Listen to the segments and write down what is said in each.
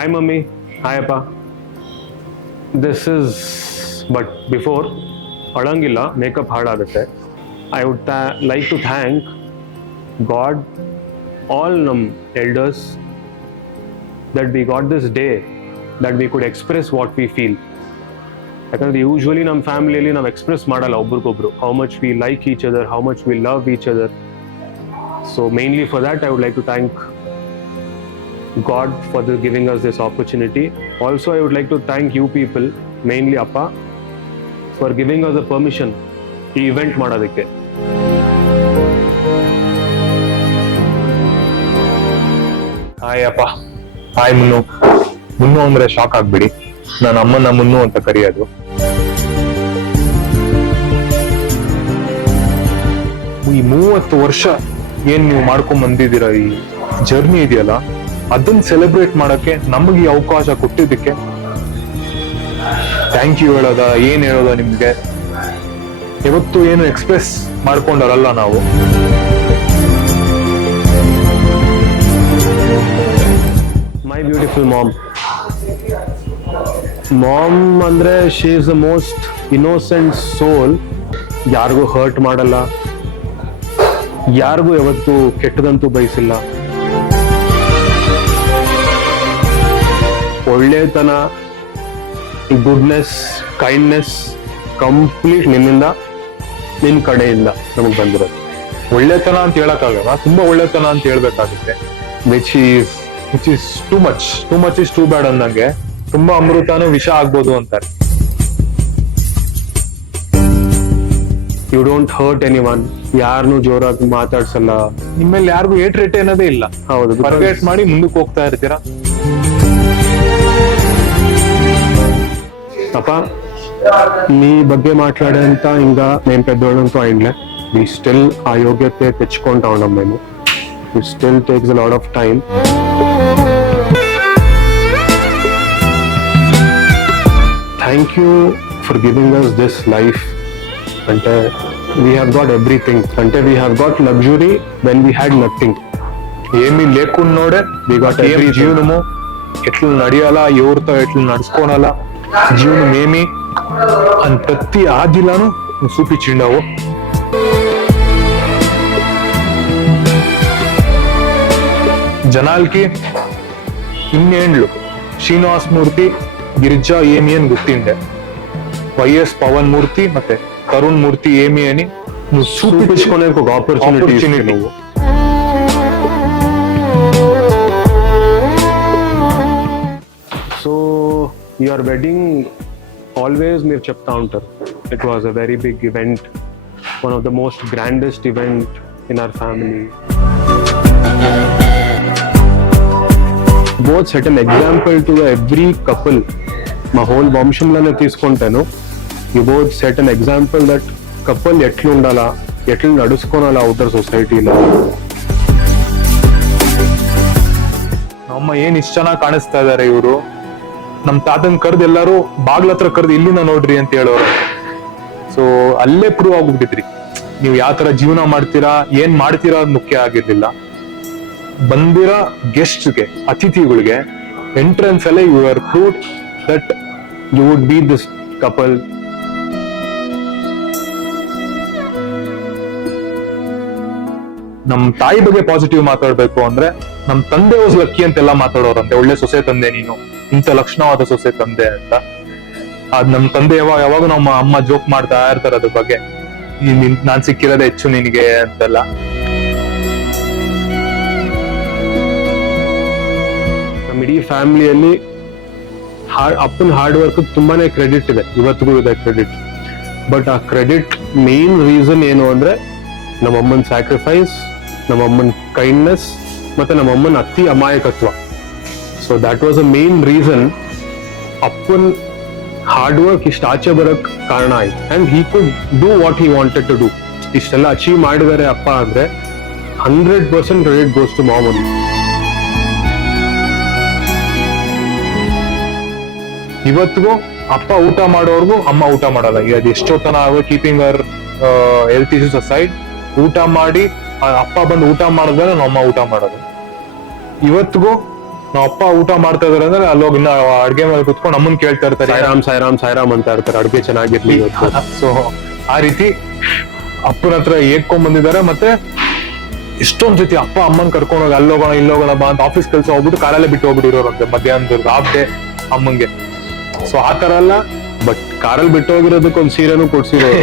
Hi, mummy. Hi, appa. This is, but before, ಅಳಂಗಿಲ್ಲ makeup ಹಾಳಾಗುತ್ತೆ. I would like to thank God, all elders, that we got this day, that we could express what we feel. ಯಾಕಂದ್ರೆ usually ನಮ್ಮ ಫ್ಯಾಮಿಲಿಯಲ್ಲಿ ನಾವು express ಮಾಡಲ್ಲ ಒಬ್ರಿಗೊಬ್ರು how much we like each other, how much we love each other. So mainly for that I would like to thank God for giving us this opportunity. Also, I would like to thank you people, mainly Appa, for giving us the permission ಈ event ಮಾಡೋದಕ್ಕೆ. Hi ಅಪ್ಪ. Hi ಮುನ್ನು. ಮುನ್ನು ಅಂದ್ರೆ shock ಆಗ್ಬಿಡಿ, ನಾನು ಅಮ್ಮನ ಮುನ್ನು ಅಂತ ಕರೆಯೋದು. ಈ 30 ವರ್ಷ ಏನ್ ನೀವು ಮಾಡ್ಕೊಂಡ್ ಬಂದಿದ್ದೀರ, ಈ ಜರ್ನಿ ಇದೆಯಲ್ಲ, ಅದನ್ನ ಸೆಲೆಬ್ರೇಟ್ ಮಾಡಕ್ಕೆ ನಮಗೆ ಈ ಅವಕಾಶ ಕೊಟ್ಟಿದ್ದಕ್ಕೆ ಥ್ಯಾಂಕ್ ಯು ಹೇಳೋದ, ಏನ್ ಹೇಳೋದ ನಿಮ್ಗೆ. ಇವತ್ತು ಏನು ಎಕ್ಸ್ಪ್ರೆಸ್ ಮಾಡ್ಕೊಂಡಾರಲ್ಲ ನಾವು. ಮೈ ಬ್ಯೂಟಿಫುಲ್ ಮಾಮ್ ಅಂದ್ರೆ she is the most innocent soul. ಯಾರಿಗೂ ಹರ್ಟ್ ಮಾಡಲ್ಲ, ಯಾರಿಗೂ ಯಾವತ್ತು ಕೆಟ್ಟದಂತೂ ಬಯಸಿಲ್ಲ. ಒಳ್ಳೆತನ, ಗುಡ್ನೆಸ್, ಕೈಂಡ್ನೆಸ್ ಕಂಪ್ಲೀಟ್ ನಿನ್ನಿಂದ, ನಿನ್ ಕಡೆಯಿಂದ ನಮಗ್ ಬಂದಿರೋದು. ಒಳ್ಳೆತನ ಅಂತ ಹೇಳಕ್ಕಾಗಲ್ಲ, ತುಂಬಾ ಒಳ್ಳೆತನ ಅಂತ ಹೇಳ್ಬೇಕಾಗುತ್ತೆ. Which is too much is too bad ಅಂದಂಗೆ, ತುಂಬಾ ಅಮೃತನೂ ವಿಷ ಆಗ್ಬೋದು ಅಂತಾರೆ. You don't hurt anyone, ಯಾರನ್ನು ಜೋರಾಗಿ ಮಾತಾಡ್ಸಲ್ಲ, ನಿಮ್ಮಲ್ಲಿ ಯಾರಿಗೂ ಏಟ್ ರೇಟ್ ಅನ್ನೋದೇ ಇಲ್ಲ. ಹೌದು, ಫರ್ಗೆಟ್ ಮಾಡಿ ಮುಂದಕ್ಕೆ ಹೋಗ್ತಾ ಇರ್ತೀರಾ. ಅಪ್ಪ నీ ಬಗ್ಗೆ మాట్లాడేంత ఇంకా నేను పెద్దోళ్ళంతో అయిండ్లే. వి స్టిల్ ఆ యోగ్యతే తెచ్చుకుంటా ఉన్నాం మేము. It still takes a lot of time. Thank you for giving us this life. అంటే we have got everything. అంటే we have got luxury when we had nothing. ఏమీ లేకున్నోడే we got every జీవనము ఎట్లా నడియాలా, ఎవరితో ఎట్లా నడుచుకోనాలా, జీవనం ఏమి అని ప్రతి ఆదిలాను చూపించిండావు. జనాలకి ఇన్నేండ్లు శ్రీనివాస్ మూర్తి, గిరిజా ఏమి అని గుర్తిండే, వైఎస్ పవన్ మూర్తి ಮತ್ತೆ తరుణ్ మూర్తి ఏమి అని నువ్వు చూపించుకునే ఒక ఆపర్చునిటీ నువ్వు. సో యువర్ వెడ్డింగ్ ఆల్వేస్ మీరు చెప్తా ఉంటారు, it was a very big event, one of the most grandest event in our family. Both set an example to every couple. మా హోల్ వంశంలోనే తీసుకుంటాను, you both set an example that couple ఎట్లా ఉండాలా, ఎట్లా నడుచుకోనాలా outer సొసైటీలో. ನಮ್ಮ ಏನ್ ಇಷ್ಟ ಚೆನ್ನಾಗಿ ಕಾಣಿಸ್ತಾ ಇದಾರೆ ಇವರು. ನಮ್ ತಾತನ್ ಕರ್ದು ಎಲ್ಲಾರು ಬಾಗ್ಲ ಹತ್ರ ಕರ್ದು ಇಲ್ಲಿಂದ ನೋಡ್ರಿ ಅಂತ ಹೇಳೋರು. ಸೊ ಅಲ್ಲೇ ಪ್ರೂವ್ ಆಗ್ಬಿಟ್ಟಿದ್ರಿ ನೀವು ಯಾವ ತರ ಜೀವನ ಮಾಡ್ತೀರಾ, ಏನ್ ಮಾಡ್ತೀರಾ ಅದು ಮುಖ್ಯ ಆಗಿರ್ಲಿಲ್ಲ. ಬಂದಿರೋ ಗೆಸ್ಟ್ಗೆ, ಅತಿಥಿಗಳಿಗೆ ಎಂಟ್ರೆನ್ಸ್ ಅಲ್ಲೇ you are proved that you would be this couple. ನಮ್ ತಾಯಿ ಬಗ್ಗೆ ಪಾಸಿಟಿವ್ ಮಾತಾಡ್ಬೇಕು ಅಂದ್ರೆ, ನಮ್ ತಂದೆ ವಾಸ್ ಲಕ್ಕಿ ಅಂತೆಲ್ಲ ಮಾತಾಡೋರಂತೆ. ಒಳ್ಳೆ ಸೊಸೆ ತಂದೆ ನೀನು, ಇಂಥ ಲಕ್ಷಣವಾದ ಸೊಸೆ ತಂದೆ ಅಂತ. ಅದ್ ನಮ್ ತಂದೆ ಯಾವಾಗ ನಮ್ಮ ಅಮ್ಮ ಜೋಕ್ ಮಾಡ್ತಾ ಇರ್ತಾರೆ ಅದ್ರ ಬಗ್ಗೆ, ನಾನ್ ಸಿಕ್ಕಿರೋದೇ ಹೆಚ್ಚು ನಿನಗೆ ಅಂತೆಲ್ಲ. ನಮ್ಮ ಇಡೀ ಫ್ಯಾಮಿಲಿಯಲ್ಲಿ ಅಪ್ಪನ ಹಾರ್ಡ್ ವರ್ಕ್ ತುಂಬಾನೇ ಕ್ರೆಡಿಟ್ ಇದೆ, ಇವತ್ತಿಗೂ ಇದೆ ಕ್ರೆಡಿಟ್. ಬಟ್ ಆ ಕ್ರೆಡಿಟ್ ಮೇನ್ ರೀಸನ್ ಏನು ಅಂದ್ರೆ ನಮ್ಮಮ್ಮನ ಸ್ಯಾಕ್ರಿಫೈಸ್, ನಮ್ಮಮ್ಮನ ಕೈಂಡ್ನೆಸ್, ಮತ್ತೆ ನಮ್ಮಮ್ಮನ ಅತಿ ಅಮಾಯಕತ್ವ. So that was a main reason ಅಪ್ಪನ್ ಹಾರ್ಡ್ ವರ್ಕ್ ಇಷ್ಟು ಆಚೆ ಬರಕ್ ಕಾರಣ ಆಯ್ತು. And he could do what he wanted to do. ಇಷ್ಟೆಲ್ಲ ಅಚೀವ್ ಮಾಡಿದಾರೆ ಅಪ್ಪ ಅಂದ್ರೆ 100% credit goes to mom only. ಇವತ್ತಿಗೂ ಅಪ್ಪ ಊಟ ಮಾಡೋರ್ಗು ಅಮ್ಮ ಊಟ ಮಾಡಲ್ಲ. ಅದು ಎಷ್ಟೊತ್ತನ ಆಗೋ keeping our health issues aside, ಊಟ ಮಾಡಿ ಅಪ್ಪ ಬಂದು ಊಟ ಮಾಡಿದ್ರೆ ನಮ್ಮ ಅಮ್ಮ ಊಟ ಮಾಡೋದು. ಇವತ್ತಿಗೂ ನಾವ್ ಅಪ್ಪ ಊಟ ಮಾಡ್ತಾ ಇದಾರೆ ಅಂದ್ರೆ ಅಲ್ಲೋಗಿ ಇನ್ನ ಅಡ್ಗೆ ಮೇಲೆ ಕುತ್ಕೊಂಡು ಅಮ್ಮನ್ ಕೇಳ್ತಾ ಇರ್ತಾರೆ ಸಾಯಿರಾಮ್ ಸಾಯಿರಾಮ್ ಸಾಯಿರಾಮ್ ಅಂತ ಇರ್ತಾರೆ, ಅಡುಗೆ ಚೆನ್ನಾಗಿರ್ಲಿ ಇವತ್ತು. ಸೊ ಆ ರೀತಿ ಅಪ್ಪನ ಹತ್ರ ಏರ್ಕೊಂಡ್ ಬಂದಿದ್ದಾರೆ. ಮತ್ತೆ ಎಷ್ಟೊಂದ್ ಸತಿ ಅಪ್ಪ ಅಮ್ಮನ್ ಕರ್ಕೊಂಡು ಹೋಗಿ ಅಲ್ಲೋಗೋಣ ಇಲ್ಲೋಗೋಣ ಬಾ ಅಂತ ಆಫೀಸ್ ಕೆಲಸ ಹೋಗ್ಬಿಟ್ಟು ಕಾಲಲ್ಲೇ ಬಿಟ್ಟು ಹೋಗ್ಬಿಟ್ಟಿರೋರಂತೆ ಮಧ್ಯಾಹ್ನದ ಹಾಫ್ ಡೇ ಅಮ್ಮಂಗೆ. ಸೊ ಆ ತರ ಎಲ್ಲ ಬಟ್ ಕಾರಲ್ಲಿ ಬಿಟ್ಟು ಹೋಗಿರೋದಕ್ಕೆ ಒಂದು ಸೀರೆನೂ ಕೊಡ್ಸಿರೋರು.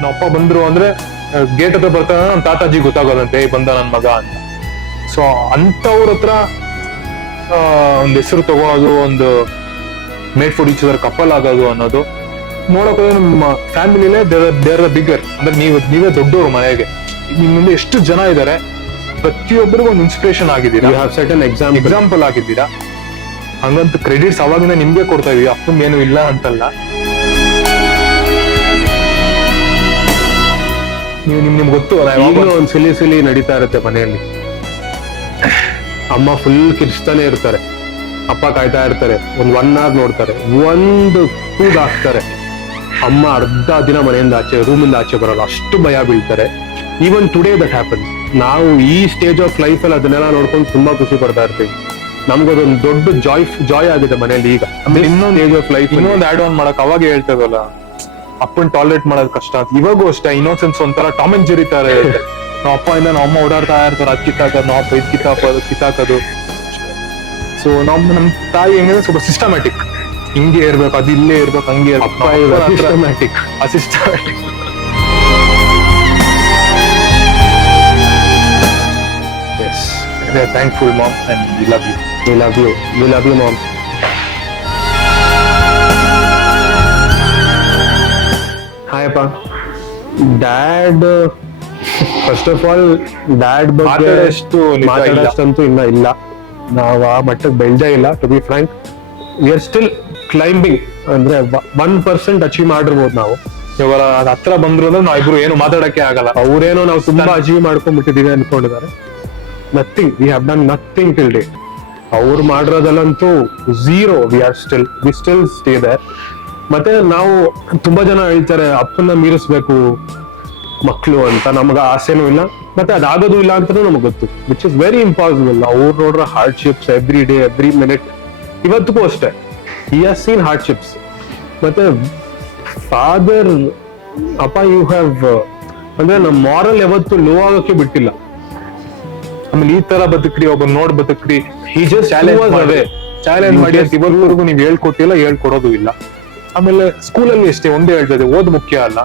ನಮ್ಮ ಅಪ್ಪ ಬಂದ್ರು ಅಂದ್ರೆ ಗೇಟ್ ಹತ್ರ ಬರ್ತಾನೆ ನಮ್ ತಾತಾಜಿ ಗೊತ್ತಾಗೋದಂತೆ ಬಂದ ನನ್ ಮಗ ಅಂತ. ಸೊ ಅಂತವ್ರ ಹತ್ರ ಒಂದ್ ಹೆಸರು ತಗೊಳೋದು, ಒಂದು made for each other couple ಆಗೋದು ಅನ್ನೋದು ನೋಡಕ್ ನಮ್ಮ ಫ್ಯಾಮಿಲಿಲೇ ದೇರ್ ದ ಬಿಗರ್. ಅಂದ್ರೆ ನೀವೇ ದೊಡ್ಡವರು ಮನೆಗೆ. ನಿಮ್ ಮುಂದೆ ಎಷ್ಟು ಜನ ಇದಾರೆ, ಪ್ರತಿಯೊಬ್ಬರಿಗೂ ಒಂದು ಇನ್ಸ್ಪಿರೇಷನ್ ಆಗಿದ್ದೀರಾ, ಎಕ್ಸಾಂಪಲ್ ಆಗಿದ್ದೀರಾ. ಹಂಗಂತ ಕ್ರೆಡಿಟ್ಸ್ ಅವಾಗಿಂದ ನಿಮ್ಗೆ ಕೊಡ್ತಾ ಇದೀವಿ, ಅಪ್ಪಂಗೆ ಏನು ಇಲ್ಲ ಅಂತಲ್ಲ. ನಿಮ್ಗೆ ಗೊತ್ತು ಈಗಲೂ ಒಂದ್ ಸಿಲಿ ನಡೀತಾ ಇರುತ್ತೆ ಮನೆಯಲ್ಲಿ. ಅಮ್ಮ ಫುಲ್ ಕಿರ್ಚ್ತಾನೆ ಇರ್ತಾರೆ, ಅಪ್ಪ ಕಾಯ್ತಾ ಇರ್ತಾರೆ, ಒಂದ್ 1 hour ನೋಡ್ತಾರೆ, ಒಂದು ಕೂಗ್ ಹಾಕ್ತಾರೆ, ಅಮ್ಮ ಅರ್ಧ ದಿನ ಮನೆಯಿಂದ ಆಚೆ ರೂಮಿಂದ ಆಚೆ ಬರಲ್ಲ, ಅಷ್ಟು ಭಯ ಬೀಳ್ತಾರೆ. Even today that happen. ನಾವು ಈ ಸ್ಟೇಜ್ ಆಫ್ ಲೈಫ್ ಅಲ್ಲಿ ಅದನ್ನೆಲ್ಲ ನೋಡ್ಕೊಂಡು ತುಂಬಾ ಖುಷಿ ಪಡ್ತಾ ಇರ್ತೀವಿ. ನಮ್ಗೊಂದೊಂದು ದೊಡ್ಡ ಜಾಯ್ ಆಗಿದೆ ಮನೆಯಲ್ಲಿ ಈಗ. ಇನ್ನೊಂದು ಏಜ್ ಆಫ್ ಲೈಫ್ ಇನ್ನೊಂದು ಆಡ್ ಆನ್ ಮಾಡಕ್ ಅವಾಗ ಹೇಳ್ತೇವಲ್ಲ, ಅಪ್ಪನ್ ಟಾಯ್ಲೆಟ್ ಮಾಡೋದು ಕಷ್ಟ ಅಂತ. ಇವಾಗೂ ಅಷ್ಟೇ ಇನ್ನೋಸೆನ್ಸ್ ಒಂಥರ ಟಾಮ್ ಅಂಡ್ ಜೆರಿ ತರ ಇರುತ್ತೆ. ನಾವ್ ಅಪ್ಪ ಇಂದ ನಾವ್ ಅಮ್ಮ ಓಡಾಡ್ತಾ ಇರ್ತಾರೆ, ಅದ್ ಕಿತ್ತಾಕೋದು, ನಾವ್ ಅಪ್ಪ ಇದ್ ಕಿತ್ತಾಕೋದು. ಸೊ ನಮ್ ತಾಯಿ ಹೆಂಗಂದ್ರೆ ಸ್ವಲ್ಪ ಸಿಸ್ಟಮ್ಯಾಟಿಕ್, ಹಿಂಗೆ ಇರ್ಬೇಕು, ಅದು ಇಲ್ಲೇ ಇರ್ಬೇಕು, ಹಂಗೆ systematic. ಅಸಿಸ್ಟಮ್ಯಾಟಿಕ್. Yes. We are thankful, Mom, and we love you. We love you. We love you, Mom. Hi, Appa. Dad, first of all, Dad ಬಗ್ಗೆ ಮಾತಾಡೋಷ್ಟಂತೂ ಇನ್ನ ಇಲ್ಲ. ನಾವು ಆ ಮಟ್ಟಕ್ಕೆ ಬೆಳ್ದೇ ಇಲ್ಲ. To be frank, we are still climbing. ಅಂದ್ರೆ 1% achieve ಮಾಡಿರ್ಬೋದು ನಾವು. ಇವಾಗ ಹತ್ರ ಬಂದ್ರು ಅಂದ್ರೆ ನಾವ್ ಇಬ್ರು ಏನು ಮಾತಾಡಕ್ಕೆ ಆಗಲ್ಲ. ಅವ್ರೇನೋ ನಾವು ತುಂಬಾ ಅಚೀವ್ ಮಾಡ್ಕೊಂಡ್ಬಿಟ್ಟಿದೀವಿ ಅನ್ಕೊಂಡಿದ್ದಾರೆ. Nothing, we have done nothing till date. ಅವ್ರು ಮಾಡಿರೋದಲ್ಲಂತೂ zero. We still stay there. ಮತ್ತೆ ನಾವು ತುಂಬಾ ಜನ ಹೇಳ್ತಾರೆ ಅಪ್ಪನ್ನ ಮೀರಿಸ್ಬೇಕು ಮಕ್ಕಳು ಅಂತ. ನಮ್ಗೆ ಆಸೆನೂ ಇಲ್ಲ, ಮತ್ತೆ ಅದಾಗೋದು ಇಲ್ಲ ಅಂತಾನೂ ನಮ್ಗೆ ಗೊತ್ತು, ವಿಚ್ ಇಸ್ ವೆರಿ ಇಂಪಾಸಿಬಲ್. ಅವ್ರು ನೋಡ್ರ hardships every day, every minute. ಇವತ್ತಿಗೂ ಅಷ್ಟೇ, ಹಿ ಹ್ಯಾಸ್ ಸೀನ್ ಹಾರ್ಡ್ಶಿಪ್ಸ್. ಮತ್ತೆ ಫಾದರ್, ಅಪ್ಪ, ಯು ಹ್ಯಾವ್ ಅಂದ್ರೆ ನಮ್ಮ ಮಾರಲ್ ಯಾವತ್ತು ಲೋ ಆಗೋಕೆ ಬಿಟ್ಟಿಲ್ಲ. ಆಮೇಲೆ ಈ ತರ ಬದುಕ್ರಿ, ಒಬ್ಬ ನೋಡ್ ಬದುಕ್ರಿ, he just ಚಾಲೆಂಜ್ ಮಾಡಿ ಅಂತ ಇವತ್ತಿವರೆಗೂ ನೀವ್ ಹೇಳ್ಕೊಟ್ಟಿಲ್ಲ, ಹೇಳ್ಕೊಡೋದು ಇಲ್ಲ. ಆಮೇಲೆ ಸ್ಕೂಲಲ್ಲಿ ಎಷ್ಟೇ ಒಂದೇ ಹೇಳ್ತದೆ, ಓದ್ ಮುಖ್ಯ ಅಲ್ಲ,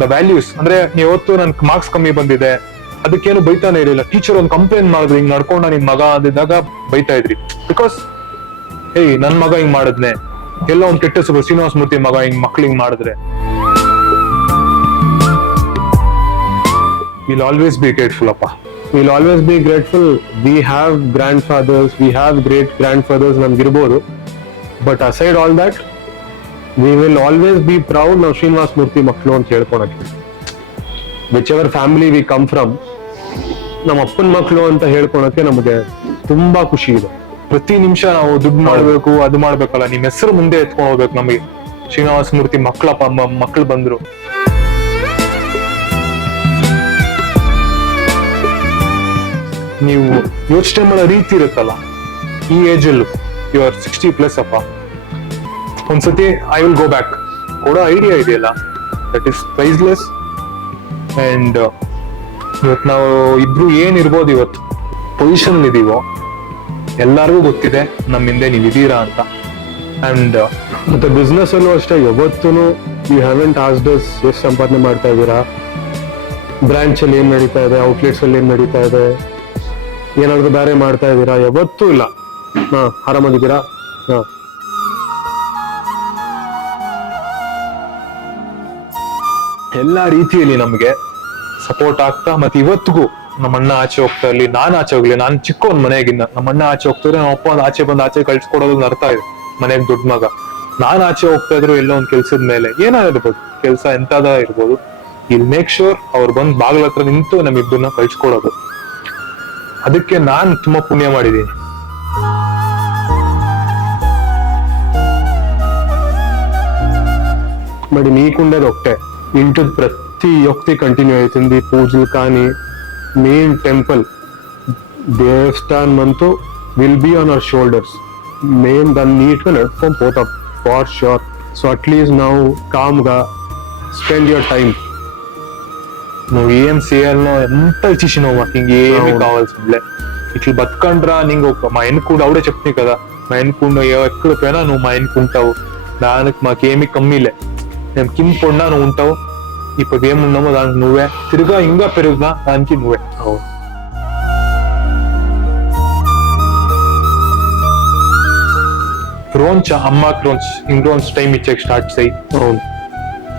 ದ ವ್ಯಾಲ್ಯೂಸ್. ಅಂದ್ರೆ ನೀವು ಯಾವತ್ತು ನನ್ ಮಾರ್ಕ್ಸ್ ಕಮ್ಮಿ ಬಂದಿದೆ ಅದಕ್ಕೇನು ಬೈತಾನೆ ಇರಲಿಲ್ಲ. ಟೀಚರ್ ಒಂದು ಕಂಪ್ಲೇಂಟ್ ಮಾಡಿದ್ರು, ಹಿಂಗ್ ನಡ್ಕೊಂಡ ನಿನ್ ಮಗ ಅಂದಿದ್ದಾಗ ಬೈತಾ ಇದ್ರಿ. ಬಿಕಾಸ್ ಏಯ್ ನನ್ ಮಗ ಹಿಂಗ್ ಮಾಡಿದ್ನೆ, ಎಲ್ಲ ಒಂದ್ ಕೆಟ್ಟ ಹೆಸರು, ಶ್ರೀನಿವಾಸ ಮೂರ್ತಿ ಮಗ ಹಿಂಗ್ ಮಕ್ಳು ಹಿಂಗ್ ಮಾಡಿದ್ರೆ. ವಿಲ್ ಆಲ್ವೇಸ್ ಬಿ ಗ್ರೇಟ್ಫುಲ್ ಅಪ್ಪ. We'll always be grateful. We have grandfathers, we have great grandfathers ನಮ್ಗಿರ್ಬೋದು. But aside all that, we will always be proud ನಾವು ಶ್ರೀನಿವಾಸ ಮೂರ್ತಿ ಮಕ್ಕಳು ಅಂತ ಹೇಳ್ಕೊಳಕ್ಕೆ. Whichever family we come from, ನಮ್ಮ ಅಪ್ಪನ ಮಕ್ಕಳು ಅಂತ ಹೇಳ್ಕೊಳಕ್ಕೆ ನಮಗೆ ತುಂಬಾ ಖುಷಿ ಇದೆ. ಪ್ರತಿ ನಿಮಿಷ ನಾವು ದುಡ್ಡು ಮಾಡ್ಬೇಕು, ಅದು ಮಾಡ್ಬೇಕಲ್ಲ, ನಿಮ್ ಹೆಸರು ಮುಂದೆ ಎತ್ಕೊಂಡು ಹೋಗ್ಬೇಕು. ನಮಗೆ ಶ್ರೀನಿವಾಸ ಮೂರ್ತಿ ಮಕ್ಕಳಪ್ಪ, ಮಕ್ಕಳು ಬಂದ್ರು. ನೀವು ಯೋಚನೆ ಮಾಡೋ ರೀತಿ ಇರುತ್ತಲ್ಲ, ಈ ಏಜ್ ಅಲ್ಲೂ ಯು ಆರ್ 60+ ಅಪ್ಪ. ಒಂದ್ಸತಿ ಐ ವಿಲ್ ಗೋ ಬ್ಯಾಕ್ ಕೊಡೋ ಐಡಿಯಾ ಇದೆಯಲ್ಲ, ದಟ್ ಇಸ್ ಪ್ರೈಸ್ಲೆಸ್. ಅಂಡ್ ಇವತ್ತು ನಾವು ಇಬ್ರು ಏನಿರ್ಬೋದು, ಇವತ್ತು ಪೊಸಿಷನ್ ಇದೀವೋ ಎಲ್ಲಾರ್ಗೂ ಗೊತ್ತಿದೆ ನಮ್ಮ ಹಿಂದೆ ನೀವ್ ಇದೀರಾ ಅಂತ. ಅಂಡ್ ಮತ್ತೆ ಬಿಸ್ನೆಸ್ ಅಲ್ಲೂ ಅಷ್ಟೇ, ಯಾವತ್ತೂ ಯು ಹ್ಯಾವೆಂಟ್ ಆಸ್ಕ್ಡ್ ಅಸ್ ಎಷ್ಟು ಸಂಪಾದನೆ ಮಾಡ್ತಾ ಇದ್ದೀರಾ, ಬ್ರಾಂಚ್ ಅಲ್ಲಿ ಏನ್ ನಡೀತಾ ಇದೆ, ಔಟ್ಲೆಟ್ಸ್ ಅಲ್ಲಿ ಏನ್ ನಡೀತಾ ಇದೆ, ಏನಾದ್ರು ಬೇರೆ ಮಾಡ್ತಾ ಇದ್ದೀರಾ, ಯಾವತ್ತೂ ಇಲ್ಲ. ಆರಾಮಾಗಿದ್ದೀರಾ? ಎಲ್ಲಾ ರೀತಿಯಲ್ಲಿ ನಮ್ಗೆ ಸಪೋರ್ಟ್ ಆಗ್ತಾ, ಮತ್ತೆ ಇವತ್ತಿಗೂ ನಮ್ಮ ಅಣ್ಣ ಆಚೆ ಹೋಗ್ತಾ ಇರ್ಲಿ, ನಾನ್ ಆಚೆ ಹೋಗ್ಲಿ, ನಾನ್ ಚಿಕ್ಕವನ್ ಮನೆಗಿನ್ನ, ನಮ್ಮ ಅಣ್ಣ ಆಚೆ ಹೋಗ್ತಾರೆ, ನಮ್ಮ ಅಪ್ಪ ಆಚೆ ಬಂದು ಆಚೆ ಕಳ್ಸ್ಕೊಡೋದು ಅರ್ಥ ಇದೆ. ಮನೆಗ್ ದೊಡ್ಡ ಮಗ ನಾನ್ ಆಚೆ ಹೋಗ್ತಾ ಇದ್ರು ಎಲ್ಲೋ ಒಂದ್ ಕೆಲ್ಸದ ಮೇಲೆ ಏನಾಗಿರ್ಬೋದು, ಕೆಲ್ಸ ಎಂತಾದ ಇರ್ಬೋದು, ಇಲ್ ಮೇಕ್ ಶೋರ್ ಅವ್ರು ಬಂದ್ ಬಾಗ್ಲ ಹತ್ರ ನಿಂತು ನಮ್ಮಿಬ್ಬರನ್ನ ಕಳ್ಸ್ಕೊಡೋದು. ಅದಕ್ಕೆ ನಾನ್ ತುಂಬಾ ಪುಣ್ಯ ಮಾಡಿದೀನಿ. మరి నీకుండేది ఒకటే, ఇంటి ఒక్తి కంటిన్యూ అవుతుంది. పూజలు కానీ మెయిన్ టెంపుల్ దేవస్థానం అంతా will be on our shoulders. మేము దాన్ని నీట్గా నడుపుకొని పోతాం ఫార్ ష్యూర్. సో అట్లీస్ట్ ನಾವು కామ్గా స్పెండ్ యువర్ టైం. నువ్వు ఏం చేయాలనో ఎంత ఇచ్చేసినావు మాకు, ఇంకేమి కావాల్సిందిలే. ఇట్లా బతకండ్రా నీకు ఒక మా ఎన్నుకుండా ఆవిడే చెప్తుంది కదా, మా ఎన్నుకుండా ఎక్కడ పోయినా నువ్వు మా ఎన్నుకుంటావు, దానికి మాకేమి కమ్మీలే. నేను కింద పడినా నువ్వు ఉంటావు, ఇప్పుడు ఏమున్నామో దానికి నువ్వే, తిరుగా ఇంకా పెరుగునా దానికి నువ్వే. క్రోన్స్ అమ్మకి ఇంక్రోన్స్ ಟೈಮ್ ಇಚ್ಚಕ್ಕೆ ಸ್ಟಾರ್ಟ್ ಸೈ. అవును,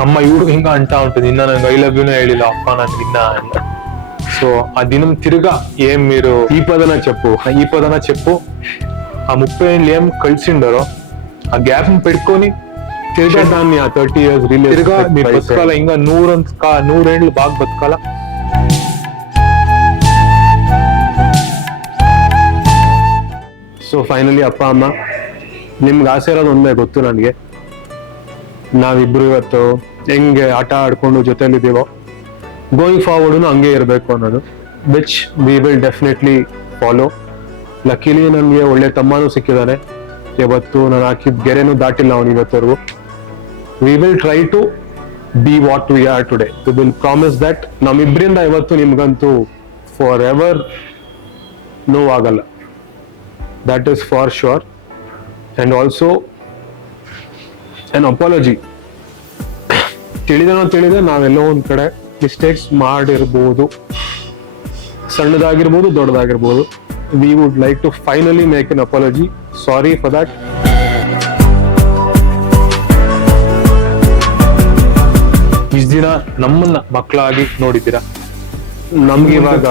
ಅಮ್ಮ ಇವ್ರು ಹಿಂಗ ಅಂಟಾ ఉంటుంది, నిన్న ನಂಗೆ ఐ లవ్ యూనే ಹೇಳಿಲ್ಲ ಅಪ್ಪ ನಾನು ನಿನ್ನ. సో ఆ దినం తిరుగా ఏం మీరు ఈ పదన చెప్పు ఆ 30 ఏళ్ళు ఏం కలిసిండారో ఆ గ్యాప్ ని పెట్టుకొని తిరిగా దాన్ని ఆ 30 years తిరుగా మీరు బతకాల, ఇంకా 100 ఏళ్ళు బాగా బతకాల. ಸೊ ಫೈನಲಿ ಅಪ್ಪ ಅಮ್ಮ ನಿಮ್ಗೆ ಆಸೆ ಇರೋದು ಒಂದೇ ಗೊತ್ತು ನನಗೆ, ನಾವಿಬ್ರು ಇವತ್ತು ಹೆಂಗೆ ಆಟ ಆಡ್ಕೊಂಡು ಜೊತೆಲಿದ್ದೀವೋ ಗೋಯಿಂಗ್ ಫಾರ್ವರ್ಡ್ ಹಂಗೆ ಇರಬೇಕು ಅನ್ನೋದು, which we will definitely follow. Luckily ನನಗೆ ಒಳ್ಳೆ ತಮ್ಮನೂ ಸಿಕ್ಕಿದ್ದಾನೆ, ಇವತ್ತು ನಾನು ಹಾಕಿದ ಗೆರೆನೂ ದಾಟಿಲ್ಲ ಅವನು ಇವತ್ತವರೆಗೂ. We will try to be what we are today. We will promise that ನಮ್ಮಿಬ್ಬರಿಂದ ಇವತ್ತು ನಿಮ್ಗಂತೂ ಫಾರ್ ಎವರ್ ನೋವಾಗಲ್ಲ, that is for sure. And also an apology. ತಿಳಿದೆ ನಾವೆಲ್ಲೋ ಒಂದ್ ಕಡೆ ಮಿಸ್ಟೇಕ್ಸ್ ಮಾಡಿರ್ಬೋದು, ಸಣ್ಣದಾಗಿರ್ಬೋದು ದೊಡ್ಡದಾಗಿರ್ಬೋದು. we would like to finally make an apology. Sorry for that. ಇಷ್ಟ ದಿನ ನಮ್ಮನ್ನ ಮಕ್ಕಳಾಗಿ ನೋಡಿದ್ದೀರಾ, ನಮ್ಗೆ ಇವಾಗ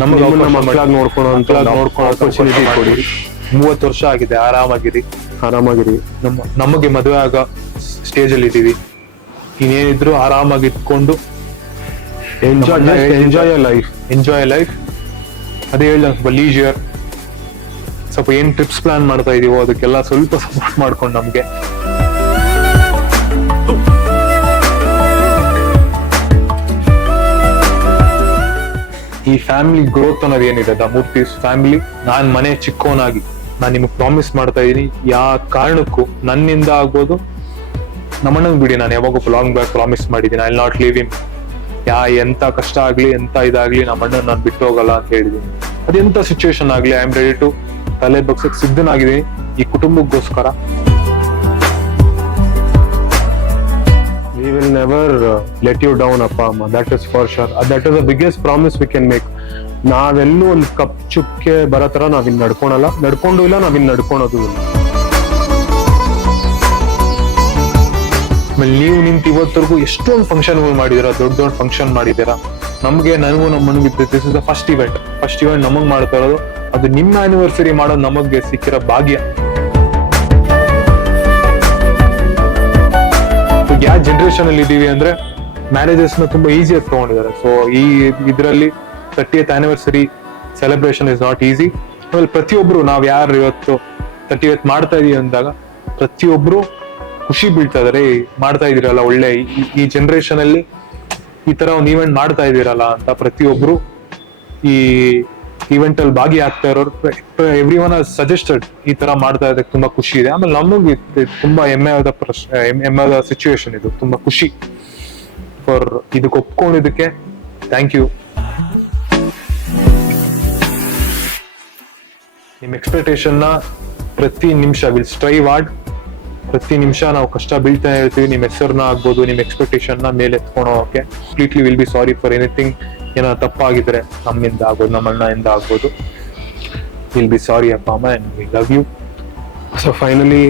ನಮಗೆ ಮಕ್ಕಳಾಗಿ ನೋಡ್ಕೊಳ್ಳೋ ಆಪರ್ಚುನಿಟಿ ಕೊಡಿ. 30 ವರ್ಷ ಆಗಿದೆ, ಆರಾಮಾಗಿರಿ. ನಮಗೆ ಮದುವೆ ಆಗ ಸ್ಟೇಜ್ ಅಲ್ಲಿ ಇದೀವಿ, ಇನ್ನೇನಿದ್ರು ಆರಾಮಾಗಿ ಇಟ್ಕೊಂಡು ಎಂಜಾಯ್ ಲೈಫ್. ಅದೇ ಹೇಳ್ದ ಸ್ವಲ್ಪ ಲೀಜರ್, ಸ್ವಲ್ಪ ಏನ್ ಟ್ರಿಪ್ಸ್ ಪ್ಲಾನ್ ಮಾಡ್ತಾ ಇದೀವೋ ಅದಕ್ಕೆಲ್ಲ ಸ್ವಲ್ಪ ಸಪೋರ್ಟ್ ಮಾಡ್ಕೊಂಡು ನಮ್ಗೆ. ಈ ಫ್ಯಾಮಿಲಿ ಗ್ರೋತ್ ಅನ್ನೋದು ಏನಿದೆ, ದ ಮೂರ್ತಿಸ್ ಫ್ಯಾಮಿಲಿ, ನಾನ್ ಮನೆ ಚಿಕ್ಕವನಾಗಿ ನಾನು ನಿಮಗೆ ಪ್ರಾಮಿಸ್ ಮಾಡ್ತಾ ಇದೀನಿ, ಯಾವ ಕಾರಣಕ್ಕೂ ನನ್ನಿಂದ ಆಗ್ಬೋದು, ನಮ್ಮಣ್ಣಂಗ್ ಬಿಡಿ, ನಾನು ಯಾವಾಗ ಲಾಂಗ್ ಬ್ಯಾಕ್ ಪ್ರಾಮಿಸ್ ಮಾಡಿದ್ದೀನಿ, I will not leave him. ಎಂತ ಕಷ್ಟ ಆಗ್ಲಿ ಎಂತ ಇದಾಗ್ಲಿ ನಮ್ಮಣ್ಣನ್ ನಾನು ಬಿಟ್ಟು ಹೋಗಲ್ಲ ಅಂತ ಹೇಳಿದೀನಿ. ಅದೆಂತ ಸಿಚುವೇಶನ್ ಆಗ್ಲಿ ಐ ಆಮ್ ರೆಡಿ ಟು ತಲೆ ಬಗ್ಸಕ್ ಸಿದ್ಧನಾಗಿದ್ದೀನಿ ಈ ಕುಟುಂಬಕ್ಕೋಸ್ಕರ. We will never let you down, ಅಪ್ಪ ಅಮ್ಮ. That is for sure. That is the biggest promise we can make. ನಾವೆಲ್ಲೂ ಒಂದು ಕಪ್ ಚುಕ್ಕೆ ಬರೋ ತರ ನಾವಿನ್ ನಡ್ಕೊಂಡು ಇಲ್ಲ, ನಾವಿನ್ ನಡ್ಕೊಳೋದು ಇಲ್ಲ. ಆಮೇಲೆ ನೀವು ನಿಂತು ಇವತ್ತರೆಗೂ ಎಷ್ಟೊಂದು ಫಂಕ್ಷನ್ಗಳು ಮಾಡಿದೀರಾ, ದೊಡ್ಡ ಫಂಕ್ಷನ್ ಮಾಡಿದೀರಾ. ನನಗೂ ನಮ್ಮನಿಗೆ this is the first event ನಮಗ್ ಮಾಡ್ತಾ ಇರೋದು. ಅದು ನಿಮ್ಮ ಆನಿವರ್ಸರಿ ಮಾಡೋದು ನಮಗೆ ಸಿಕ್ಕಿರೋ ಭಾಗ್ಯ. ಯಾವ ಜನರೇಷನ್ ಅಲ್ಲಿ ಇದೀವಿ ಅಂದ್ರೆ ಮ್ಯಾರೇಜಸ್ ನ ತುಂಬಾ ಈಸಿ ತಗೊಂಡಿದ್ದಾರೆ. ಸೊ ಈ ಇದರಲ್ಲಿ 30th anniversary celebration is not easy. ಆಮೇಲೆ ಪ್ರತಿಯೊಬ್ರು ನಾವ್ ಯಾರು ಇವತ್ತು 30th ಮಾಡ್ತಾ ಇದೀವಿ ಅಂದಾಗ ಪ್ರತಿಯೊಬ್ರು ಖುಷಿ ಬೀಳ್ತಾ ಇದಾರೆ, ಮಾಡ್ತಾ ಇದೀರಲ್ಲ ಒಳ್ಳೆ, ಈ ಜನರೇಷನ್ ಅಲ್ಲಿ ಈ ತರ ಒಂದು ಈವೆಂಟ್ ಮಾಡ್ತಾ ಇದೀರಲ್ಲ ಅಂತ ಪ್ರತಿಯೊಬ್ರು ಈ ಈವೆಂಟ್ ಅಲ್ಲಿ ಭಾಗಿಯಾಗ್ತಾ ಇರೋರು, ಎವ್ರಿ ಒನ್ ಹಸ್ ಸಜೆಸ್ಟೆಡ್ ಈ ತರ ಮಾಡ್ತಾ ಇದ್ದಕ್ಕೆ ತುಂಬಾ ಖುಷಿ ಇದೆ. ಆಮೇಲೆ ನಮಗೆ ತುಂಬಾ ಹೆಮ್ಮೆಯಾದ ಸಿಚುವೇಶನ್ ಇದು, ತುಂಬಾ ಖುಷಿ ಫಾರ್ ಇದಕ್ಕೆ ಒಪ್ಕೊಂಡಿದ್ದಕ್ಕೆ. Thank you. ನಿಮ್ ಎಕ್ಸ್ಪೆಕ್ಟೇಷನ್ ನ ಪ್ರತಿ ನಿಮಿಷ ವಿಲ್ ಸ್ಟ್ರೈವ್ ಹಾರ್ಡ್. ಪ್ರತಿ ನಿಮಿಷ ನಾವು ಕಷ್ಟ ಬೀಳ್ತಾನೆ ಇರ್ತೀವಿ. ನಿಮ್ ಹೆಸರನ್ನ ಆಗ್ಬೋದು, ನಿಮ್ ಎಕ್ಸ್ಪೆಕ್ಟೇಷನ್ ನ ಮೇಲೆ ಎತ್ಕೊಳೋಕೆ. Completely will be sorry for anything. ಏನೋ ತಪ್ಪಾಗಿದ್ರೆ ನಮ್ಮಿಂದ ಆಗ್ಬೋದು, ನಮ್ಮ ಅಣ್ಣಯಿಂದ ಆಗ್ಬೋದು. ವಿಲ್ ಬಿ ಸಾರಿ ಅಪ್ಪ ಅಮ್ಮ, and we love you. So finally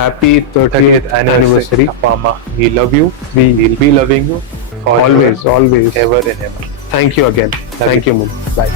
happy 30th anniversary. ಅಪ್ಪ ಅಮ್ಮ, we love you. We will be loving you always ever and ever. Thank you again. Thank you, Mum. Bye.